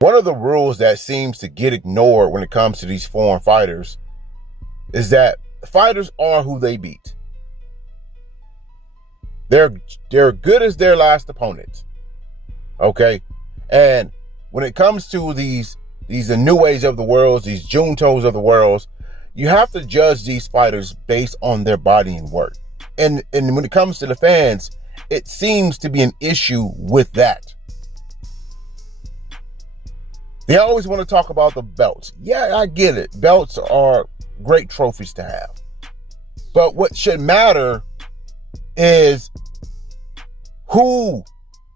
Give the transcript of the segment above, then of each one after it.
One of the rules that seems to get ignored when it comes to these foreign fighters is that fighters are who they beat. They're good as their last opponent. Okay? And when it comes to these Inoues of the world, these Juntos of the world, you have to judge these fighters based on their body and work. And when it comes to the fans, it seems to be an issue with that. They always want to talk about the belts. Yeah, I get it. Belts are great trophies to have. But what should matter is who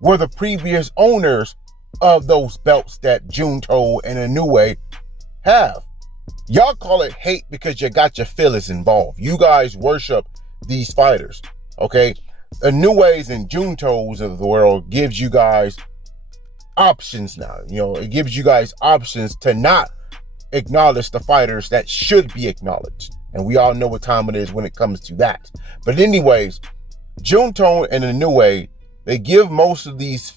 were the previous owners of those belts that Junto and Inoue have. Y'all call it hate because you got your feelings involved. You guys worship these fighters, okay? Inoues and Juntos of the world gives you guys options now. You know, it gives you guys options to not acknowledge the fighters that should be acknowledged. And we all know what time it is when it comes to that. But anyways, Junto and Inoue, they give most of these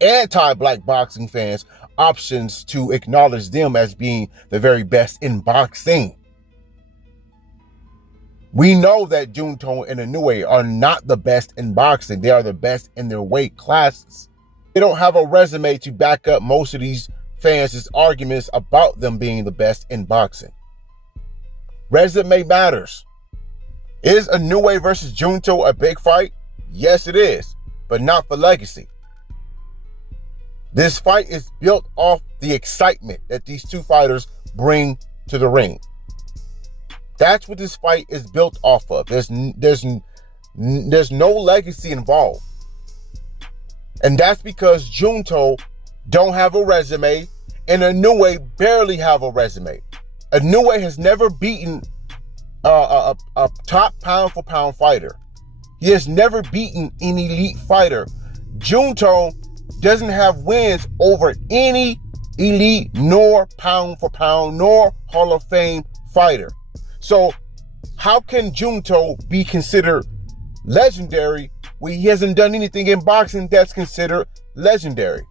anti-black boxing fans options to acknowledge them as being the very best in boxing. We know that Junto and Inoue are not the best in boxing. They are the best in their weight classes. They don't have a resume to back up most of these fans' arguments about them being the best in boxing. Resume matters. Is Inoue versus Junto a big fight? Yes, it is, but not for legacy. This fight is built off the excitement that these two fighters bring to the ring. That's what this fight is built off of. There's no legacy involved. And that's because Junto don't have a resume and Inoue barely have a resume. Inoue has never beaten a top pound for pound fighter. He has never beaten an elite fighter. Junto doesn't have wins over any elite nor pound for pound nor Hall of Fame fighter. So how can Junto be considered legendary when he hasn't done anything in boxing that's considered legendary?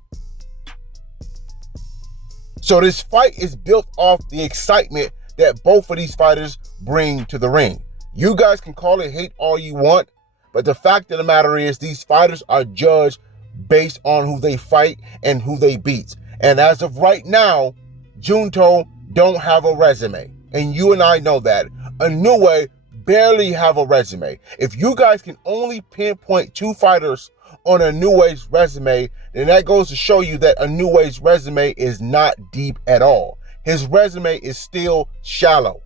So this fight is built off the excitement that both of these fighters bring to the ring. You guys can call it hate all you want, but the fact of the matter is these fighters are judged based on who they fight and who they beat. And as of right now, Junto don't have a resume. And you and I know that. Inoue barely have a resume. If you guys can only pinpoint two fighters on Inoue's resume, then that goes to show you that Inoue's resume is not deep at all. His resume is still shallow.